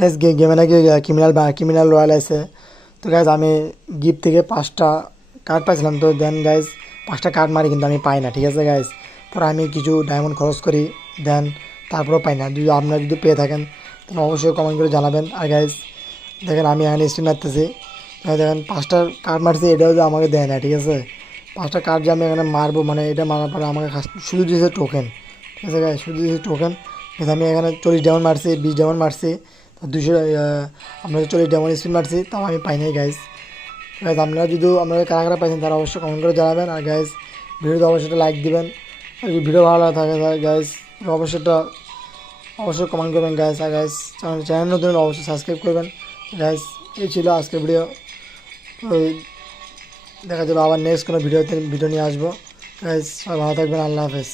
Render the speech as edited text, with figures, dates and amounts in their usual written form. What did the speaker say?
Guys গেমে নাকি criminal royal আছে। তো গাইজ আমি গিফট থেকে 5টা কার্ড পাইছিলাম, তো দেন গাইজ 5টা কার্ড মারি কিন্তু আমি পাই না, ঠিক আছে গাইজ। পরে আমি কিছু ডায়মন্ড খরচ করি, দেন তারপরেও পাই না। যদি আপনারা যদি পেয়ে থাকেন তাহলে অবশ্যই কমেন্ট করে জানাবেন। আর গাইজ দেখেন আমি এখানে স্ট্রিম মারতেছি, দেখেন 5টা কার্ড মারছি, এটাও যে আমাকে দেয় না, ঠিক আছে। 5টা কার্ড যে আমি এখানে মারবো, মানে এটা মারার পরে আমাকে শুধু দিয়েছে টোকেন, ঠিক আছে গাইজ, শুধু দিয়েছে টোকেন। কিন্তু আমি এখানে 40 ডায়মন্ড মারছি, 20 ডায়মন্ড মারছি, 200 আমরা 40 ডায়মন্ড স্পিন মারছি, তাও আমি পাই নাই গাইজ। গাইজ আপনারা যদি আপনারা কারা কারা পাইছেন তারা অবশ্যই কমেন্ট করে জানাবেন। আর গাইজ ভিডিওতে অবশ্যই একটা লাইক দিবেন, আর যদি ভিডিও ভালো লাগে থাকে গাইজ অবশ্যই কমেন্ট করবেন গাইজ। আর গাইজ চ্যানেল নতুন অবশ্যই সাবস্ক্রাইব করবেন গাইজ। এই ছিল আজকের ভিডিও, ওই দেখা যাবে আবার নেক্সট কোনো ভিডিও নিয়ে আসবো গাইজ। সবাই ভালো থাকবেন, আল্লাহ হাফেজ।